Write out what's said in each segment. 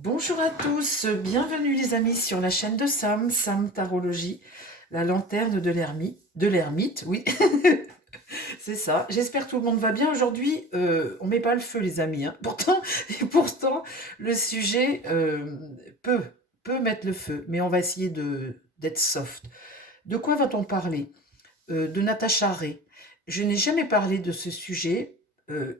Bonjour à tous, bienvenue les amis sur la chaîne de Sam, Sam Tarologie, la lanterne de l'ermite, oui, c'est ça. J'espère que tout le monde va bien. Aujourd'hui, on met pas le feu les amis, hein. Pourtant, le sujet peut, peut mettre le feu, mais on va essayer d'être soft. De quoi va-t-on parler? De Natacha Ray. Je n'ai jamais parlé de ce sujet,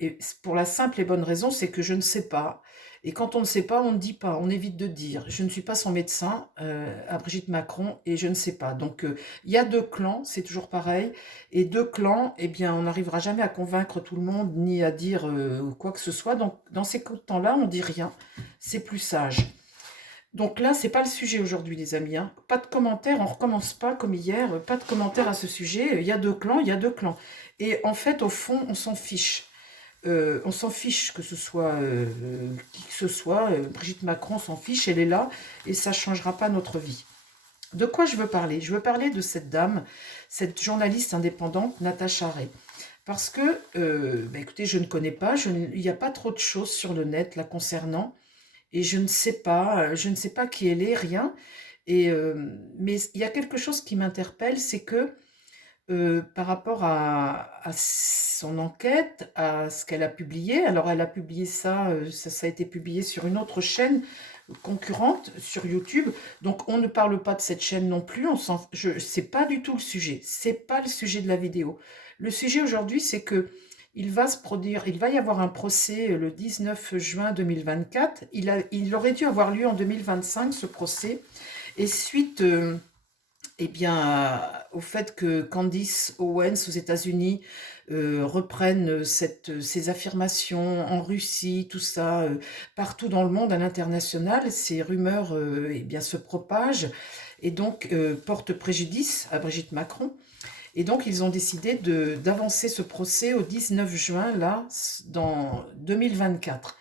et pour la simple et bonne raison, c'est que je ne sais pas. Et quand on ne sait pas, on ne dit pas, on évite de dire. Je ne suis pas son médecin à Brigitte Macron et je ne sais pas. Donc il y a deux clans, c'est toujours pareil. Et deux clans, eh bien, on n'arrivera jamais à convaincre tout le monde ni à dire quoi que ce soit. Donc dans ces temps-là, on dit rien. C'est plus sage. Donc là, c'est pas le sujet aujourd'hui, les amis, hein. Pas de commentaires, on recommence pas comme hier, pas de commentaires à ce sujet. Il y a deux clans, il y a deux clans. Et en fait, au fond, on s'en fiche. On s'en fiche que ce soit qui que ce soit. Brigitte Macron s'en fiche, elle est là et ça ne changera pas notre vie. De quoi je veux parler? Je veux parler de cette dame, cette journaliste indépendante, Natacha Ray. Parce que, écoutez, je ne connais pas, il n'y a pas trop de choses sur le net la concernant. Et je ne sais pas qui elle est, rien. Mais il y a quelque chose qui m'interpelle, c'est que par rapport à son enquête, à ce qu'elle a publié, alors elle a publié ça, ça a été publié sur une autre chaîne concurrente sur YouTube, donc on ne parle pas de cette chaîne non plus, c'est pas du tout le sujet, c'est pas le sujet de la vidéo. Le sujet aujourd'hui, c'est que il va y avoir un procès le 19 juin 2024. Il aurait dû avoir lieu en 2025, ce procès. Et suite eh bien, au fait que Candice Owens aux États-Unis reprenne ces affirmations en Russie, tout ça, partout dans le monde, à l'international, ces rumeurs eh bien, se propagent et donc portent préjudice à Brigitte Macron. Et donc, ils ont décidé d'avancer ce procès au 19 juin, là, dans 2024,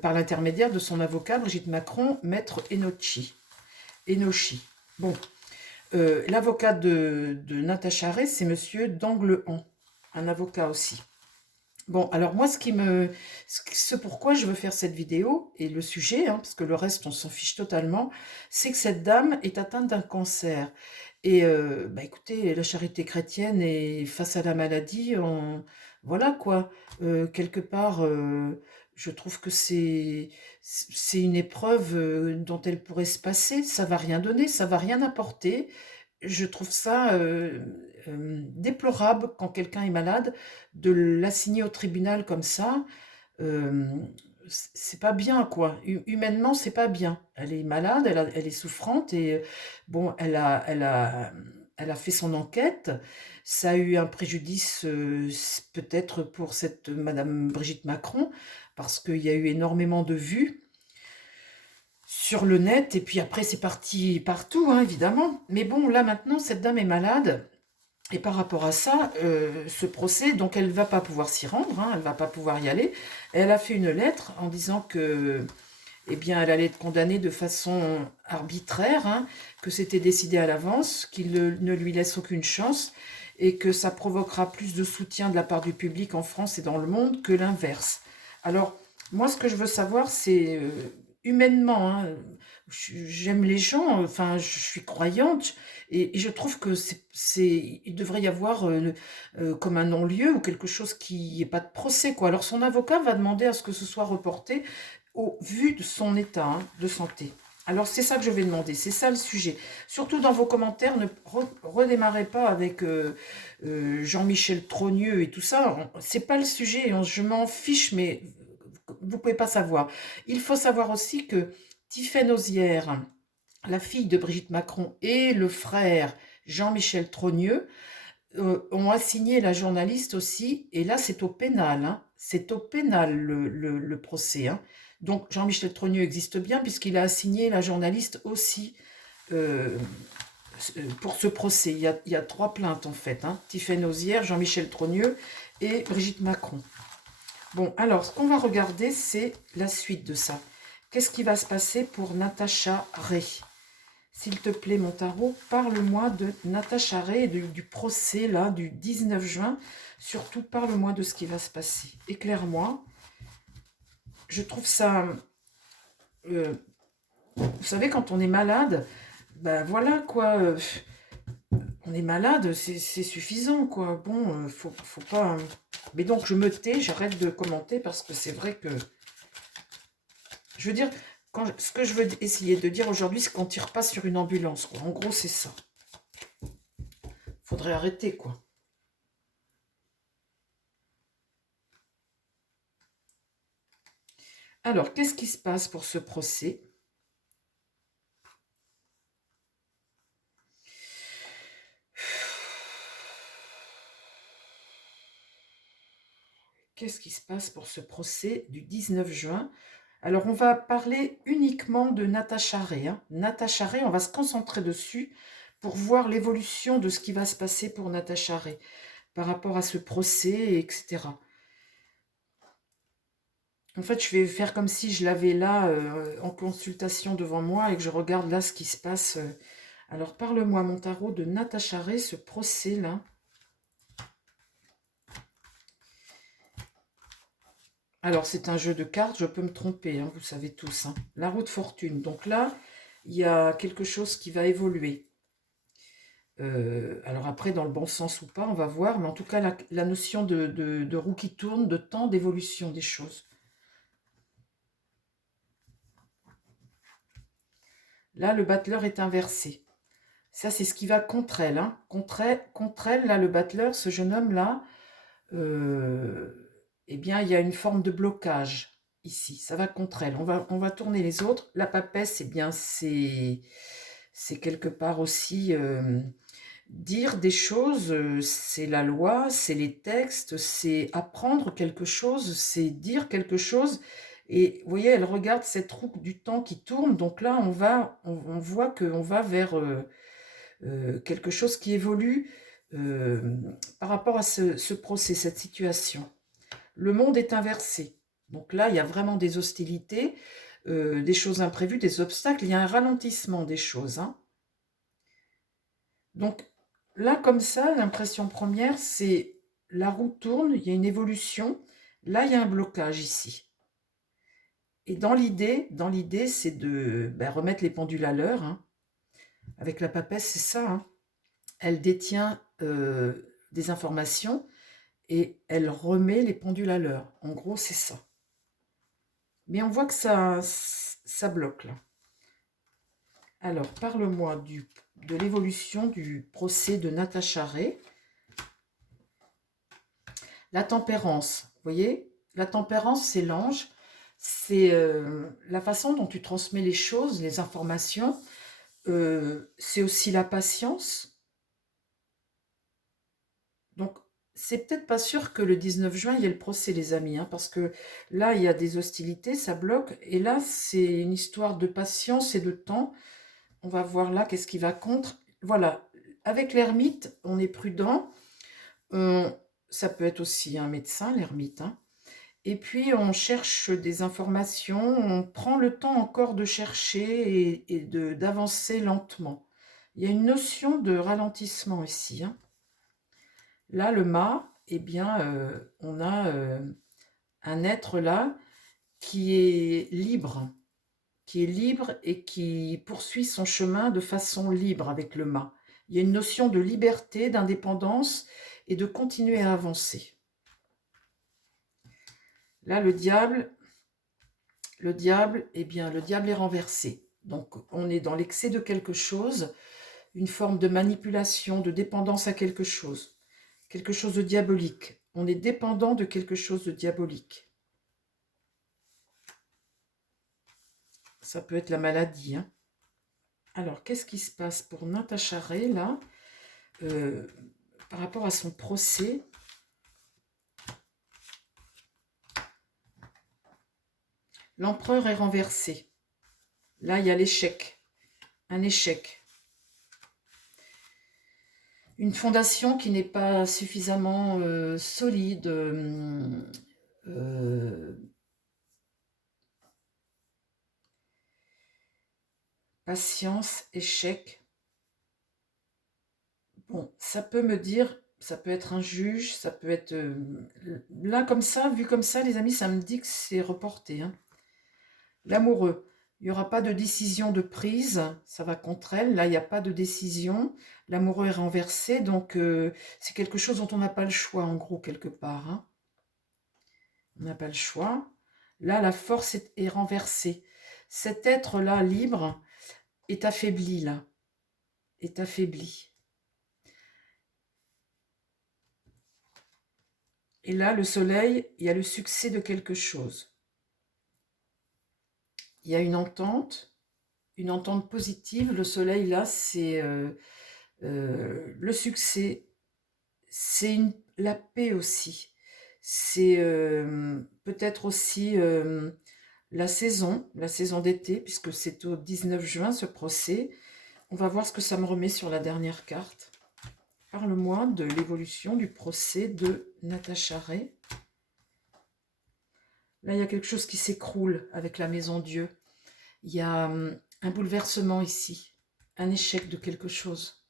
par l'intermédiaire de son avocat, Brigitte Macron, maître Enochi. Bon, l'avocat de Natacha Ray, c'est monsieur Danglehan, un avocat aussi. Bon, alors moi, ce pourquoi je veux faire cette vidéo, et le sujet, hein, parce que le reste, on s'en fiche totalement, c'est que cette dame est atteinte d'un cancer. Et écoutez, la charité chrétienne est face à la maladie, voilà quoi. Quelque part, je trouve que c'est une épreuve dont elle pourrait se passer. Ça va rien donner, ça va rien apporter. Je trouve ça déplorable quand quelqu'un est malade de l'assigner au tribunal comme ça. euh, c'est pas bien quoi. Humainement, c'est pas bien. Elle est malade, elle est souffrante et bon, elle a fait son enquête. Ça a eu un préjudice peut-être pour cette Madame Brigitte Macron parce qu'il y a eu énormément de vues sur le net, et puis après c'est parti partout, hein, évidemment. Mais bon, là maintenant, cette dame est malade, et par rapport à ça, ce procès, donc elle ne va pas pouvoir s'y rendre, hein, elle ne va pas pouvoir y aller. Elle a fait une lettre en disant que, eh bien, elle allait être condamnée de façon arbitraire, hein, que c'était décidé à l'avance, qu'il ne lui laisse aucune chance, et que ça provoquera plus de soutien de la part du public en France et dans le monde que l'inverse. Alors, moi, ce que je veux savoir, c'est humainement, hein, j'aime les gens, enfin, je suis croyante, et je trouve que il devrait y avoir comme un non-lieu ou quelque chose qui n'ait pas de procès, quoi. Alors, son avocat va demander à ce que ce soit reporté au vu de son état de santé. Alors c'est ça que je vais demander, c'est ça le sujet. Surtout dans vos commentaires, ne redémarrez pas avec Jean-Michel Trogneux et tout ça. C'est pas le sujet, je m'en fiche, mais vous pouvez pas savoir. Il faut savoir aussi que Tiffaine Ozière, la fille de Brigitte Macron, et le frère Jean-Michel Trogneux ont assigné la journaliste aussi, et là c'est au pénal, hein. C'est au pénal le procès, hein. Donc Jean-Michel Trogneux existe bien puisqu'il a assigné la journaliste aussi euh, pour ce procès. Il y a trois plaintes en fait, hein. Tiffaine Ozière, Jean-Michel Trogneux et Brigitte Macron. Bon, alors ce qu'on va regarder, c'est la suite de ça. Qu'est-ce qui va se passer pour Natacha Ray? S'il te plaît, mon tarot, parle-moi de Natacha Ray et du procès là du 19 juin. Surtout, parle-moi de ce qui va se passer. Éclaire-moi. Je trouve ça euh, vous savez, quand on est malade, ben voilà quoi, on est malade, c'est suffisant quoi. Bon, faut pas. Mais donc je me tais, j'arrête de commenter parce que c'est vrai que, je veux dire, ce que je veux essayer de dire aujourd'hui, c'est qu'on tire pas sur une ambulance, quoi. En gros, c'est ça. Faudrait arrêter quoi. Alors, qu'est-ce qui se passe pour ce procès? Qu'est-ce qui se passe pour ce procès du 19 juin? Alors, on va parler uniquement de Natacha Ray, hein. Natacha Ray, on va se concentrer dessus pour voir l'évolution de ce qui va se passer pour Natacha Ray par rapport à ce procès, etc. En fait, je vais faire comme si je l'avais là en consultation devant moi et que je regarde là ce qui se passe. Alors, parle-moi, mon tarot, de Natacha Ray, ce procès-là. Alors, c'est un jeu de cartes, je peux me tromper, hein, vous savez tous, hein. La roue de fortune. Donc là, il y a quelque chose qui va évoluer. Alors après, dans le bon sens ou pas, on va voir. Mais en tout cas, la notion de roue qui tourne, de temps d'évolution des choses. Là, le battleur est inversé. Ça, c'est ce qui va contre elle, hein. Contre elle, là, le battleur, ce jeune homme-là, eh bien, il y a une forme de blocage ici. Ça va contre elle. On va tourner les autres. La papesse, eh bien, c'est quelque part aussi dire des choses, c'est la loi, c'est les textes, c'est apprendre quelque chose, c'est dire quelque chose. Et vous voyez, elle regarde cette roue du temps qui tourne. Donc là, on voit qu'on va vers quelque chose qui évolue par rapport à ce procès, cette situation. Le monde est inversé. Donc là, il y a vraiment des hostilités, des choses imprévues, des obstacles. Il y a un ralentissement des choses, hein. Donc là, comme ça, l'impression première, c'est la roue tourne, il y a une évolution. Là, il y a un blocage ici. Et dans l'idée, c'est de remettre les pendules à l'heure, hein. Avec la papesse, c'est ça, hein. Elle détient des informations et elle remet les pendules à l'heure. En gros, c'est ça. Mais on voit que ça bloque là. Alors, parle-moi de l'évolution du procès de Natacha Ray. La tempérance, vous voyez? La tempérance, c'est l'ange. C'est la façon dont tu transmets les choses, les informations. C'est aussi la patience. Donc, c'est peut-être pas sûr que le 19 juin, il y ait le procès, les amis, hein, parce que là, il y a des hostilités, ça bloque. Et là, c'est une histoire de patience et de temps. On va voir là qu'est-ce qui va contre. Voilà, avec l'ermite, on est prudent. On- Ça peut être aussi un médecin, l'ermite, hein. Et puis, on cherche des informations, on prend le temps encore de chercher et d'avancer lentement. Il y a une notion de ralentissement ici, hein. Là, le mât, eh bien, on a un être là qui est libre, et qui poursuit son chemin de façon libre avec le mât. Il y a une notion de liberté, d'indépendance et de continuer à avancer. Là, eh bien, le diable est renversé. Donc, on est dans l'excès de quelque chose, une forme de manipulation, de dépendance à quelque chose de diabolique. On est dépendant de quelque chose de diabolique. Ça peut être la maladie, hein. Alors, qu'est-ce qui se passe pour Natacha Ray, là, euh, par rapport à son procès? L'empereur est renversé. Là, il y a l'échec. Un échec. Une fondation qui n'est pas suffisamment solide. Patience, échec. Bon, ça peut me dire, ça peut être un juge, ça peut être... là, comme ça, vu comme ça, les amis, ça me dit que c'est reporté, hein. L'amoureux. Il n'y aura pas de décision de prise, ça va contre elle. Là, il n'y a pas de décision. L'amoureux est renversé, donc c'est quelque chose dont on n'a pas le choix, en gros, quelque part, hein. On n'a pas le choix. Là, la force est renversée. Cet être-là, libre, est affaibli, là. Est affaibli. Et là, le soleil, il y a le succès de quelque chose. Il y a une entente positive. Le soleil, là, c'est le succès. C'est la paix aussi. C'est peut-être aussi la saison d'été, puisque c'est au 19 juin ce procès. On va voir ce que ça me remet sur la dernière carte. Parle-moi de l'évolution du procès de Natacha Ray. Là, il y a quelque chose qui s'écroule avec la Maison Dieu. Il y a un bouleversement ici, un échec de quelque chose.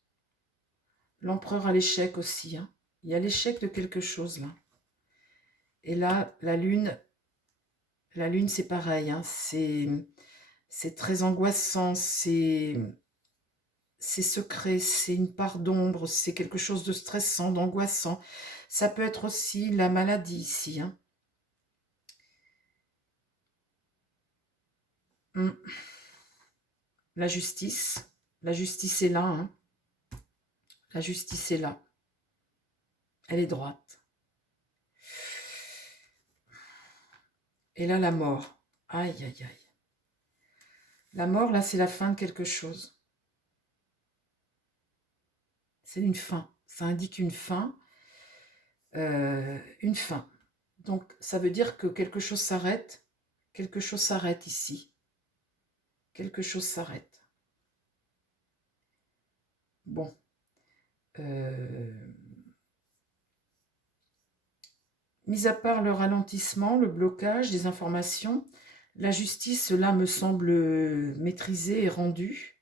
L'empereur a l'échec aussi, hein. Il y a l'échec de quelque chose, là. Et là, la lune, c'est pareil, hein. C'est très angoissant, c'est secret, c'est une part d'ombre, c'est quelque chose de stressant, d'angoissant. Ça peut être aussi la maladie ici, hein. La justice est là, hein. La justice est là. Elle est droite. Et là, la mort. Aïe, aïe, aïe. La mort, là, c'est la fin de quelque chose. C'est une fin. Ça indique une fin. Une fin. Donc, ça veut dire que quelque chose s'arrête. Quelque chose s'arrête ici. Quelque chose s'arrête. Bon. Mis à part le ralentissement, le blocage des informations, la justice, là, me semble maîtrisée et rendue.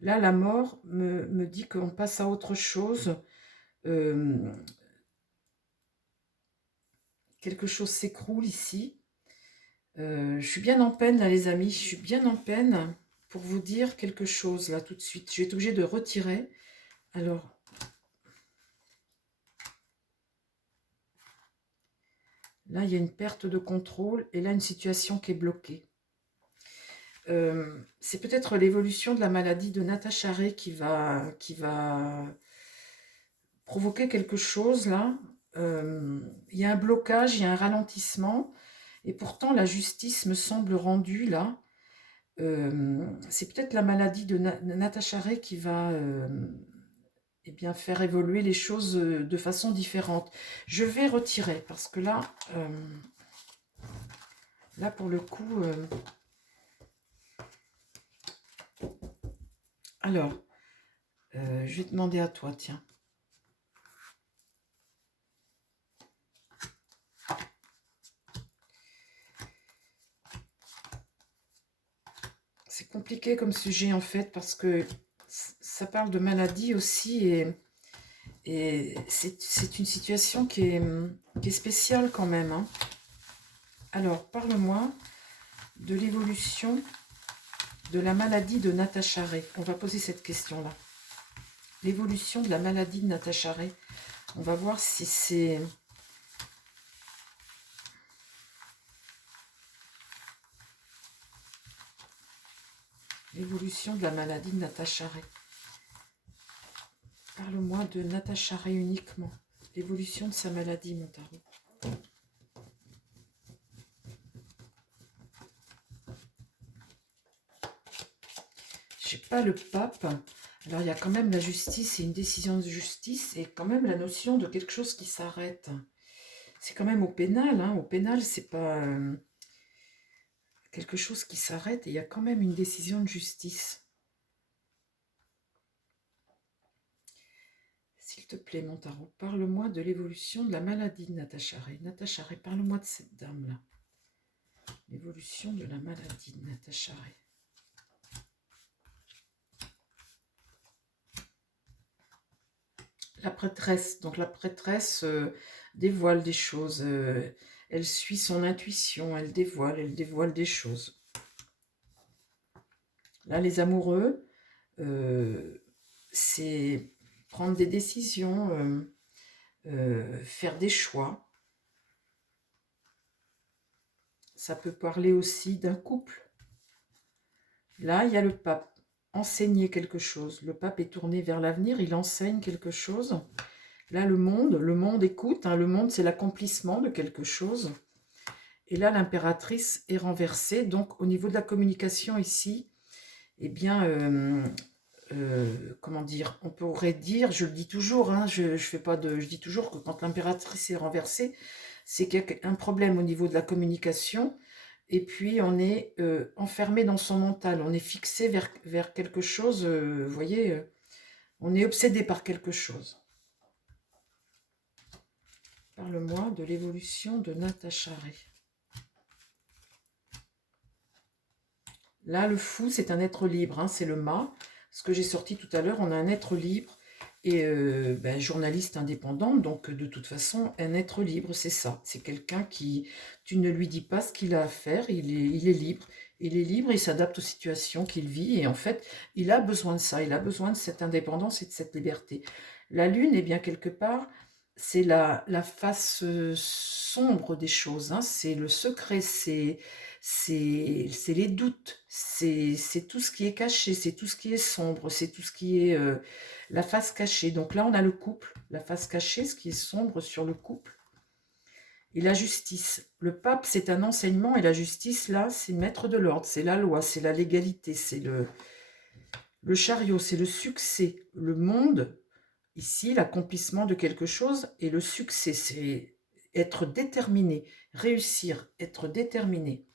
Là, la mort me dit qu'on passe à autre chose. Quelque chose s'écroule ici. Je suis bien en peine, là, les amis. Je suis bien en peine pour vous dire quelque chose, là, tout de suite. Je vais être obligée de retirer. Alors... Là, il y a une perte de contrôle et là, une situation qui est bloquée. C'est peut-être l'évolution de la maladie de Natacha Ray qui va provoquer quelque chose, là. Il y a un blocage, il y a un ralentissement. Et pourtant, la justice me semble rendue, là. C'est peut-être la maladie de Natacha Ray qui va... eh bien, faire évoluer les choses de façon différente. Je vais retirer parce que là, là pour le coup... Alors, je vais demander à toi, tiens. C'est compliqué comme sujet en fait parce que ça parle de maladie aussi et c'est une situation qui est spéciale quand même, hein. Alors, parle-moi de l'évolution de la maladie de Natacha Ray. On va poser cette question-là. L'évolution de la maladie de Natacha Ray. On va voir si c'est... L'évolution de la maladie de Natacha Ray. Parle-moi de Natacha Ray uniquement. L'évolution de sa maladie, mon tarot. Je n'ai pas le pape. Alors, il y a quand même la justice et une décision de justice et quand même la notion de quelque chose qui s'arrête. C'est quand même au pénal, hein. Au pénal, c'est pas quelque chose qui s'arrête et il y a quand même une décision de justice. S'il te plaît, mon tarot, parle-moi de l'évolution de la maladie de Natacha Ray. Natacha Ray, parle-moi de cette dame-là. L'évolution de la maladie de Natacha Ray. La prêtresse, donc la prêtresse dévoile des choses, elle suit son intuition, elle dévoile des choses. Là, les amoureux, c'est prendre des décisions, faire des choix. Ça peut parler aussi d'un couple. Là, il y a le pape. Enseigner quelque chose. Le pape est tourné vers l'avenir, il enseigne quelque chose. Là, le monde écoute. Hein, le monde, c'est l'accomplissement de quelque chose. Et là, l'impératrice est renversée. Donc, au niveau de la communication ici, eh bien, comment dire, on pourrait dire, je le dis toujours, hein, je dis toujours que quand l'impératrice est renversée, c'est qu'il y a un problème au niveau de la communication. Et puis, on est enfermé dans son mental. On est fixé vers quelque chose, vous voyez, on est obsédé par quelque chose. Parle-moi de l'évolution de Natacha Ray. Là, le fou, c'est un être libre, hein, c'est le mât. Ce que j'ai sorti tout à l'heure, on a un être libre et journaliste indépendante, donc de toute façon, un être libre, c'est ça. C'est quelqu'un qui, tu ne lui dis pas ce qu'il a à faire, il est libre. Il est libre, il s'adapte aux situations qu'il vit et en fait, il a besoin de ça, il a besoin de cette indépendance et de cette liberté. La lune, eh bien, quelque part, c'est la face sombre des choses, hein, c'est le secret, c'est les doutes, c'est tout ce qui est caché, c'est tout ce qui est sombre, c'est tout ce qui est la face cachée. Donc là, on a le couple, la face cachée, ce qui est sombre sur le couple. Et la justice. Le pape, c'est un enseignement et la justice, là, c'est mettre de l'ordre, c'est la loi, c'est la légalité, c'est le chariot, c'est le succès. Le monde, ici, l'accomplissement de quelque chose et le succès, c'est être déterminé, réussir, être déterminé.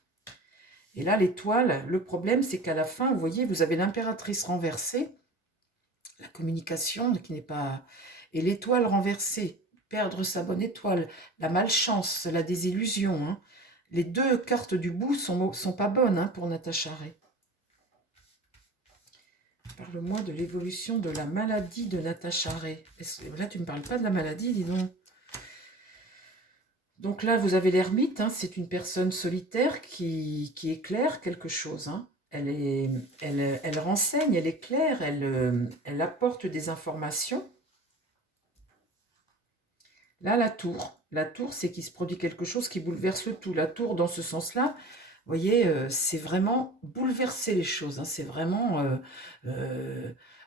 Et là, l'étoile, le problème, c'est qu'à la fin, vous voyez, vous avez l'impératrice renversée, la communication qui n'est pas... Et l'étoile renversée, perdre sa bonne étoile, la malchance, la désillusion. Hein. Les deux cartes du bout sont pas bonnes hein, pour Natacha Ray. Parle-moi de l'évolution de la maladie de Natacha Ray. Là, tu ne me parles pas de la maladie, dis donc. Donc là, vous avez l'ermite, hein, c'est une personne solitaire qui éclaire quelque chose. Hein. Elle renseigne, elle éclaire, elle apporte des informations. Là, la tour. La tour, c'est qu'il se produit quelque chose qui bouleverse le tout. La tour, dans ce sens-là, vous voyez, c'est vraiment bouleverser les choses. Hein, c'est vraiment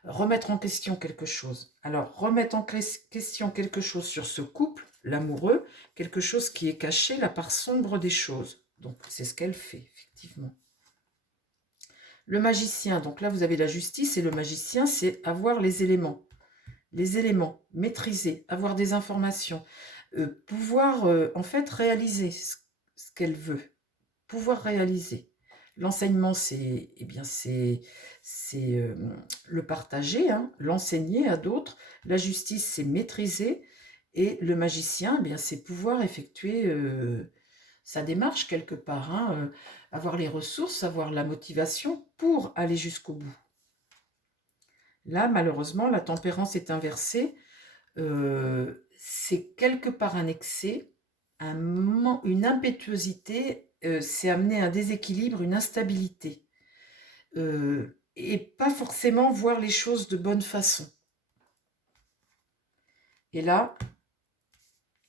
remettre en question quelque chose. Alors, remettre en question quelque chose sur ce couple, l'amoureux, quelque chose qui est caché, la part sombre des choses. Donc, c'est ce qu'elle fait, effectivement. Le magicien, donc là, vous avez la justice, et le magicien, c'est avoir les éléments. Les éléments, maîtriser, avoir des informations, pouvoir, en fait, réaliser ce qu'elle veut. Pouvoir réaliser. L'enseignement, c'est eh bien, c'est le partager, hein, l'enseigner à d'autres. La justice, c'est maîtriser. Et le magicien, eh bien, c'est pouvoir effectuer sa démarche quelque part. Hein, avoir les ressources, avoir la motivation pour aller jusqu'au bout. Là, malheureusement, la tempérance est inversée. C'est quelque part un excès, une impétuosité, c'est amener un déséquilibre, une instabilité. Et pas forcément voir les choses de bonne façon. Et là,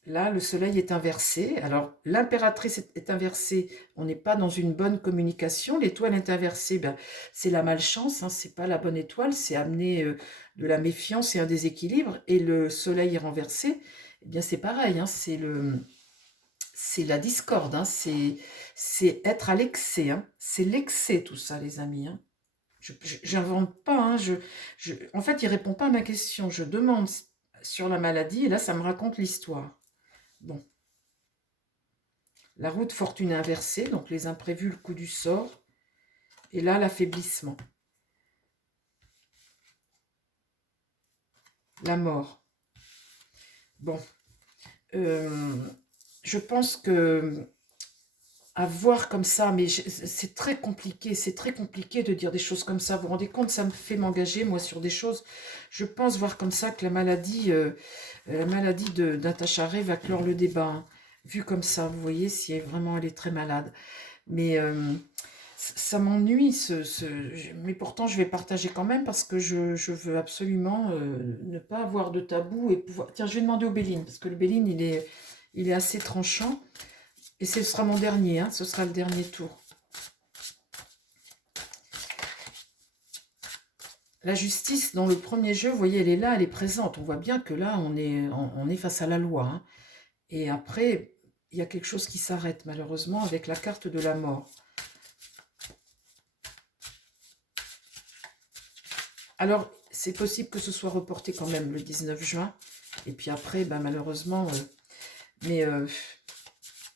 le soleil est inversé. Alors, l'impératrice est inversée. On n'est pas dans une bonne communication. L'étoile est inversée. Ben, c'est la malchance. Hein, c'est pas la bonne étoile. C'est amener de la méfiance et un déséquilibre. Et le soleil est renversé. Eh bien, c'est pareil. Hein, c'est la discorde. Hein, c'est être à l'excès. Hein, c'est l'excès, tout ça, les amis. Hein. Je n'invente pas. Hein, en fait, il répond pas à ma question. Je demande sur la maladie. Et là, ça me raconte l'histoire. Bon. La roue de fortune inversée, donc les imprévus, le coup du sort. Et là, l'affaiblissement. La mort. Bon. Je pense que à voir comme ça, mais c'est très compliqué de dire des choses comme ça. Vous vous rendez compte, ça me fait m'engager, moi, sur des choses. Je pense voir comme ça que la maladie de Natacha Ray va clore le débat. Hein. Vu comme ça, vous voyez, si vraiment elle est très malade. Mais Ça m'ennuie, mais pourtant je vais partager quand même parce que je veux absolument ne pas avoir de tabou et pouvoir... Tiens, je vais demander au Béline, parce que le Béline, il est assez tranchant. Et ce sera mon dernier, hein, ce sera le dernier tour. La justice, dans le premier jeu, vous voyez, elle est là, elle est présente. On voit bien que là, on est face à la loi, hein. Et après, il y a quelque chose qui s'arrête, malheureusement, avec la carte de la mort. Alors, c'est possible que ce soit reporté quand même le 19 juin. Et puis après, ben, malheureusement... mais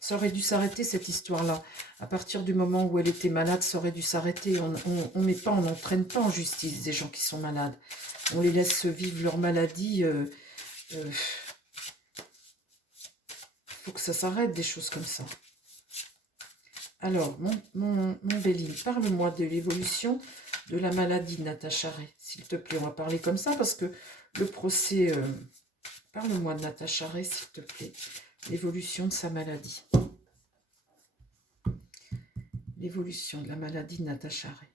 ça aurait dû s'arrêter, cette histoire-là. À partir du moment où elle était malade, ça aurait dû s'arrêter. On n'entraîne pas en justice des gens qui sont malades. On les laisse vivre leur maladie. Faut que ça s'arrête, des choses comme ça. Alors, mon Béline, parle-moi de l'évolution de la maladie de Natacha Ray. S'il te plaît, on va parler comme ça parce que le procès... parle-moi de Natacha Ray, s'il te plaît. L'évolution de sa maladie. L'évolution de la maladie de Natacha Ray.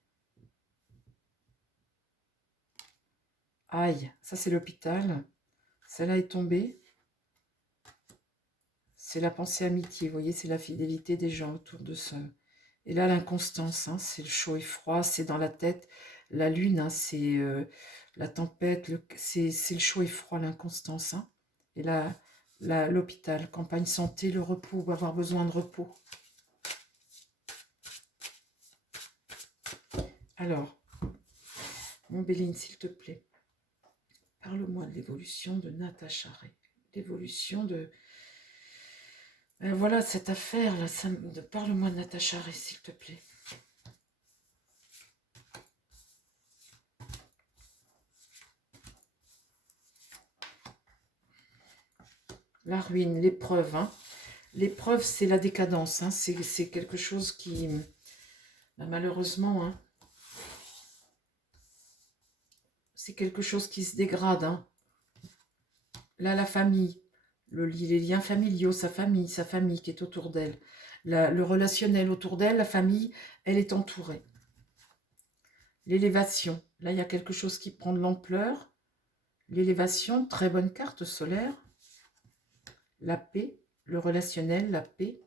Aïe, ça c'est l'hôpital. Celle-là est tombée. C'est la pensée amitié, vous voyez, c'est la fidélité des gens autour de ça. Et là, l'inconstance, hein, c'est le chaud et froid, c'est dans la tête. La lune, hein, c'est la tempête, c'est le chaud et froid, l'inconstance. Hein. Et là, l'hôpital, campagne santé, le repos, on va avoir besoin de repos. Alors, mon Béline, s'il te plaît, parle-moi de l'évolution de Natacha Ray. L'évolution de... voilà, cette affaire-là, parle-moi de Natacha Ray, s'il te plaît. La ruine, l'épreuve. Hein. L'épreuve, c'est la décadence. Hein. C'est quelque chose qui, malheureusement, hein, c'est quelque chose qui se dégrade. Hein. Là, la famille, les liens familiaux, sa famille qui est autour d'elle. Le relationnel autour d'elle, la famille, elle est entourée. L'élévation, là, il y a quelque chose qui prend de l'ampleur. L'élévation, très bonne carte solaire. La paix, le relationnel, la paix.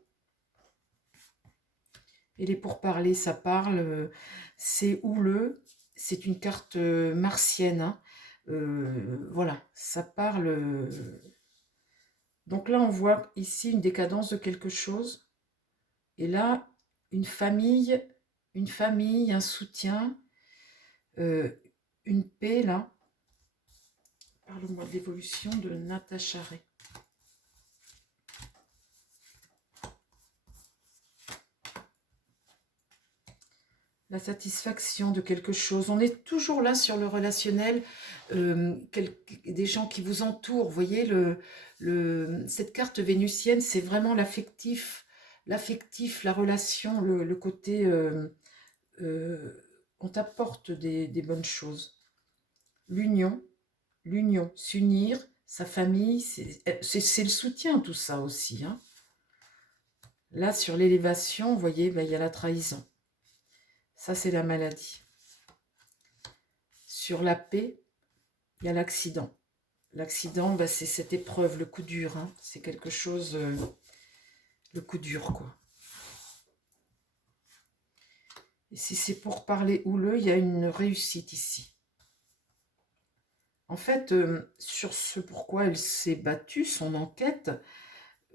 Et les pourparlers, ça parle, c'est houleux, c'est une carte martienne. Hein. Voilà, ça parle. Donc là, on voit ici une décadence de quelque chose. Et là, une famille, un soutien, une paix, là. Parle-moi de l'évolution de Natacha Ray. La satisfaction de quelque chose. On est toujours là sur le relationnel, des gens qui vous entourent. Vous voyez, cette carte vénusienne, c'est vraiment l'affectif, la relation, le côté... on t'apporte des bonnes choses. L'union, s'unir, sa famille, c'est le soutien, tout ça aussi. Hein. Là, sur l'élévation, vous voyez, ben, il y a la trahison. Ça, c'est la maladie. Sur la paix, il y a l'accident. L'accident, bah, c'est cette épreuve, le coup dur. Hein. C'est quelque chose, le coup dur, quoi. Et si c'est pour parler houleux, il y a une réussite ici. En fait, sur ce pourquoi elle s'est battue, son enquête,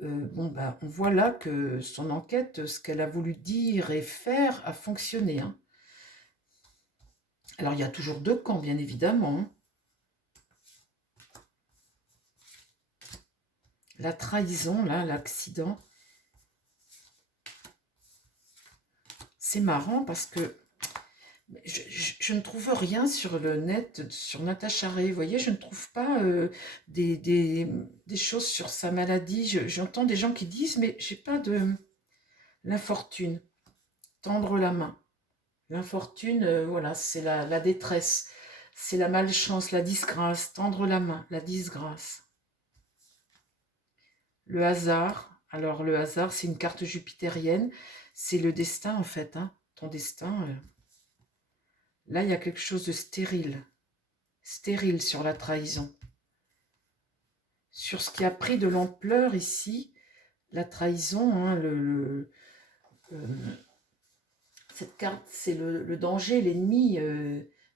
bon, bah, on voit là que son enquête, ce qu'elle a voulu dire et faire, a fonctionné. Hein. Alors, il y a toujours deux camps, bien évidemment. Hein. La trahison, là, l'accident. C'est marrant parce que je ne trouve rien sur le net, sur Natacha Ray. Vous voyez, je ne trouve pas des choses sur sa maladie. J'entends des gens qui disent, mais j'ai pas de... L'infortune, tendre la main. L'infortune, voilà, c'est la détresse. C'est la malchance, la disgrâce. Tendre la main, la disgrâce. Le hasard. Alors, le hasard, c'est une carte jupitérienne. C'est le destin, en fait. Hein. ton destin. Là, il y a quelque chose de stérile. Stérile sur la trahison. Sur ce qui a pris de l'ampleur ici, la trahison, hein, cette carte, c'est le danger, l'ennemi,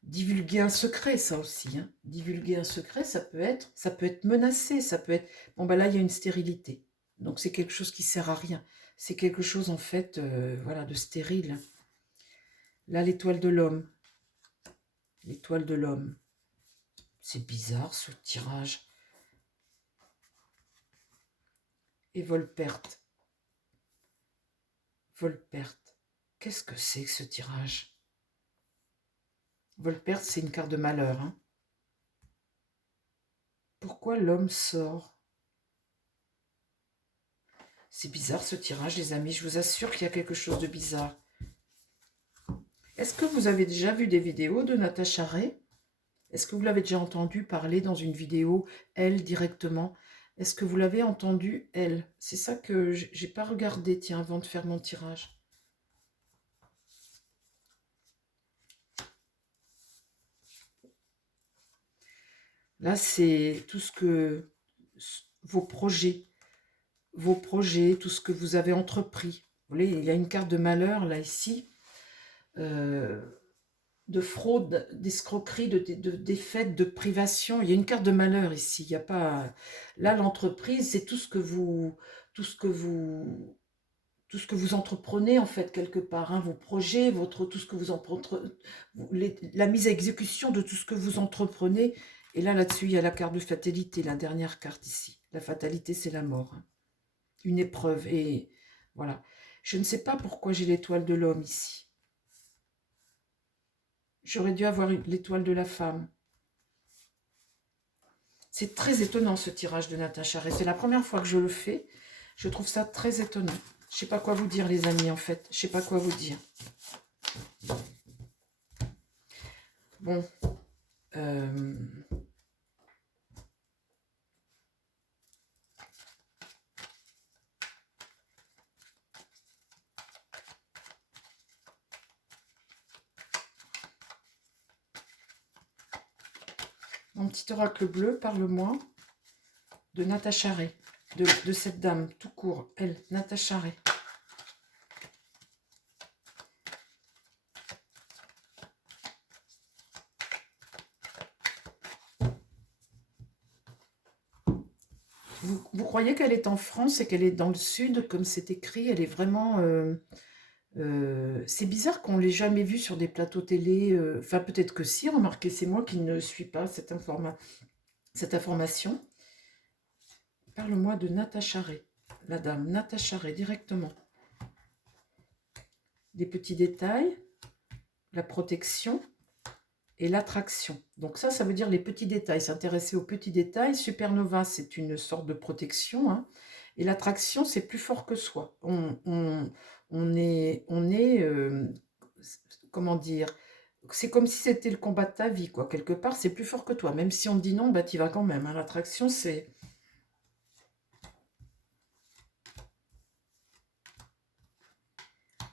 divulguer un secret, ça aussi. Hein. Divulguer un secret, ça peut être menacé, ça peut être... Bon, ben là, il y a une stérilité. Donc, c'est quelque chose qui sert à rien. C'est quelque chose, en fait, voilà, de stérile. Là, l'étoile de l'homme. L'étoile de l'homme. C'est bizarre, ce tirage. Et vol-perte. Vol-perte. Qu'est-ce que c'est que ce tirage? Vol-perte, c'est une carte de malheur. Hein. Pourquoi l'homme sort? C'est bizarre ce tirage, les amis. Je vous assure qu'il y a quelque chose de bizarre. Est-ce que vous avez déjà vu des vidéos de Natacha Ray? Est-ce que vous l'avez déjà entendu parler dans une vidéo, elle, directement? Est-ce que vous l'avez entendu, elle? C'est ça que j'ai pas regardé, tiens, avant de faire mon tirage. Là, c'est tout ce que... vos projets, tout ce que vous avez entrepris. Vous voyez, il y a une carte de malheur, là, ici. De fraude, d'escroquerie, de défaite, de privation. Il y a une carte de malheur ici. Il y a pas... Là, l'entreprise, c'est tout ce que vous entreprenez, en fait, quelque part. Hein, vos projets, tout ce que vous entreprenez, la mise à exécution de tout ce que vous entreprenez. Et là, là-dessus, il y a la carte de fatalité, la dernière carte ici. La fatalité, c'est la mort. Hein. Une épreuve. Et voilà. Je ne sais pas pourquoi j'ai l'étoile de l'homme ici. J'aurais dû avoir l'étoile de la femme. C'est très étonnant ce tirage de Natacha Ray. C'est la première fois que je le fais. Je trouve ça très étonnant. Je ne sais pas quoi vous dire, les amis, en fait. Je ne sais pas quoi vous dire. Bon. Mon petit oracle bleu, parle-moi de Natacha Ray. De cette dame, tout court. Elle, Natacha Ray. Vous croyez qu'elle est en France et qu'elle est dans le sud, comme c'est écrit? Elle est vraiment... c'est bizarre qu'on ne l'ait jamais vue sur des plateaux télé. Enfin, peut-être que si, remarquez, c'est moi qui ne suis pas cette information. Parle-moi de Natacha Ray. La dame, Natacha Ray, directement. Des petits détails, la protection et l'attraction. Donc ça veut dire les petits détails, s'intéresser aux petits détails. Supernova, c'est une sorte de protection. Hein. Et l'attraction, c'est plus fort que soi. On est comment dire, c'est comme si c'était le combat de ta vie, quoi. Quelque part, c'est plus fort que toi. Même si on te dit non, bah, tu vas quand même. Hein. L'attraction, c'est...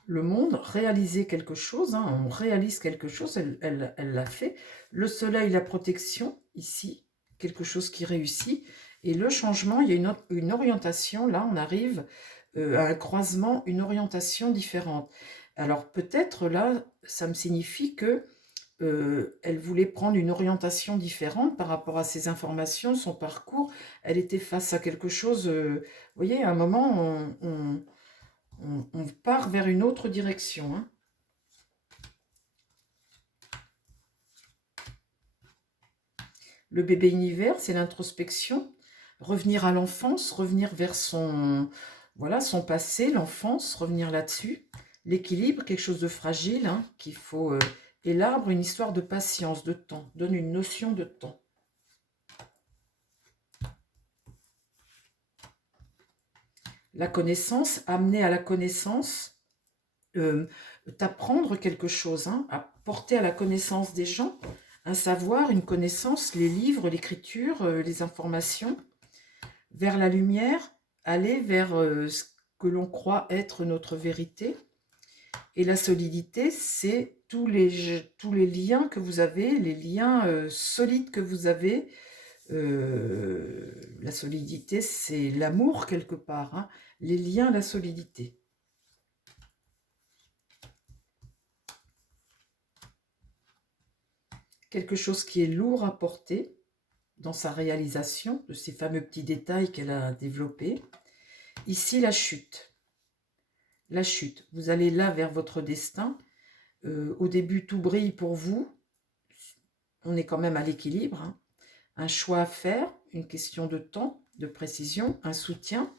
Le monde, réaliser quelque chose, hein, on réalise quelque chose, elle l'a fait. Le soleil, la protection, ici, quelque chose qui réussit. Et le changement, il y a une orientation, là on arrive à un croisement, une orientation différente. Alors peut-être là, ça me signifie que elle voulait prendre une orientation différente par rapport à ses informations, son parcours. Elle était face à quelque chose, vous voyez, à un moment, on part vers une autre direction. Hein. Le bébé univers, c'est l'introspection. Revenir à l'enfance, revenir vers son passé, l'enfance, revenir là-dessus. L'équilibre, quelque chose de fragile, hein, qu'il faut... et l'arbre, une histoire de patience, de temps, donne une notion de temps. La connaissance, amener à la connaissance, t'apprendre quelque chose, hein, à porter à la connaissance des gens, un savoir, une connaissance, les livres, l'écriture, les informations, vers la lumière, aller vers ce que l'on croit être notre vérité. Et la solidité, c'est tous les liens que vous avez, les liens solides que vous avez. La solidité, c'est l'amour quelque part, hein. Les liens, la solidité. Quelque chose qui est lourd à porter dans sa réalisation de ces fameux petits détails qu'elle a développés. Ici, la chute. La chute. Vous allez là vers votre destin. Au début, tout brille pour vous. On est quand même à l'équilibre, hein. Un choix à faire, une question de temps, de précision, un soutien.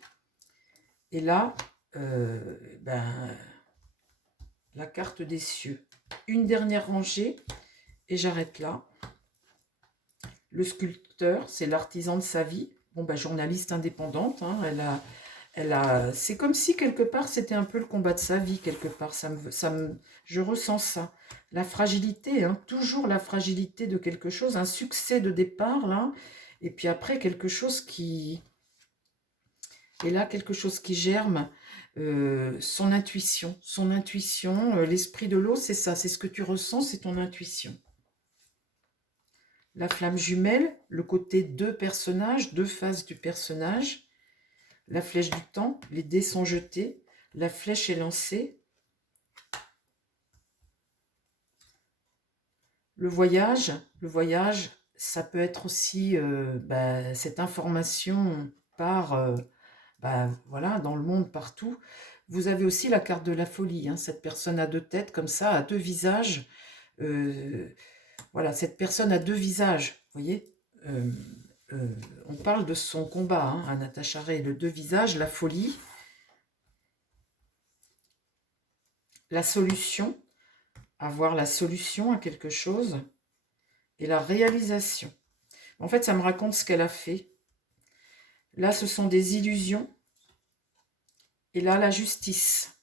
Et là, la carte des cieux. Une dernière rangée, et j'arrête là. Le sculpteur, c'est l'artisan de sa vie. Bon, journaliste indépendante, hein, c'est comme si quelque part c'était un peu le combat de sa vie, quelque part. Je ressens ça. La fragilité, hein, toujours la fragilité de quelque chose, un succès de départ, là, et puis après quelque chose qui. Et là, quelque chose qui germe, son intuition. L'esprit de l'eau, c'est ça, c'est ce que tu ressens, c'est ton intuition. La flamme jumelle, le côté deux personnages, deux faces du personnage. La flèche du temps, les dés sont jetés, la flèche est lancée. Le voyage, ça peut être aussi cette information par, voilà, dans le monde, partout. Vous avez aussi la carte de la folie, hein, cette personne à deux têtes, comme ça, à deux visages. Voilà, cette personne a deux visages, vous voyez. On parle de son combat, hein, à Natacha Ray, le deux visages, la folie, la solution, avoir la solution à quelque chose, et la réalisation. En fait, ça me raconte ce qu'elle a fait. Là, ce sont des illusions, et là, la justice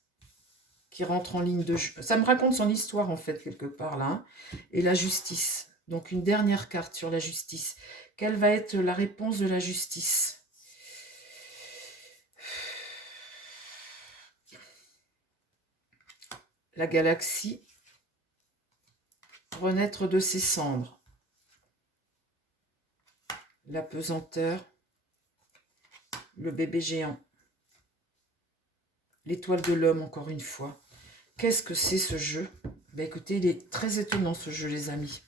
qui rentre en ligne de jeu. Ça me raconte son histoire, en fait, quelque part, là, hein, et la justice. Donc, une dernière carte sur la justice. Quelle va être la réponse de la justice ? La galaxie, renaître de ses cendres. La pesanteur, le bébé géant. L'étoile de l'homme, encore une fois. Qu'est-ce que c'est ce jeu ? Écoutez, il est très étonnant ce jeu, les amis.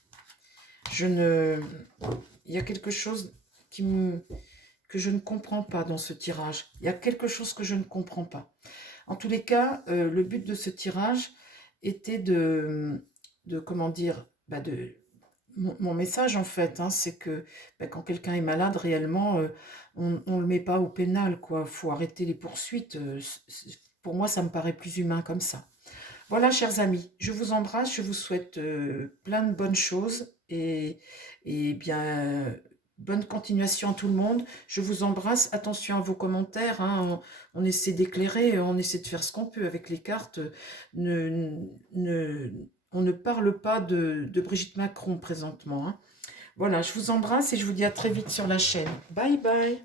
Il y a quelque chose que je ne comprends pas dans ce tirage. Il y a quelque chose que je ne comprends pas. En tous les cas, le but de ce tirage était comment dire, mon message en fait, hein, c'est que quand quelqu'un est malade réellement, on ne le met pas au pénal, quoi. Faut arrêter les poursuites. Pour moi, ça me paraît plus humain comme ça. Voilà, chers amis, je vous embrasse, je vous souhaite plein de bonnes choses et bien bonne continuation à tout le monde. Je vous embrasse, attention à vos commentaires, hein, on essaie d'éclairer, on essaie de faire ce qu'on peut avec les cartes. On ne parle pas de Brigitte Macron présentement, hein. Voilà, je vous embrasse et je vous dis à très vite sur la chaîne. Bye bye.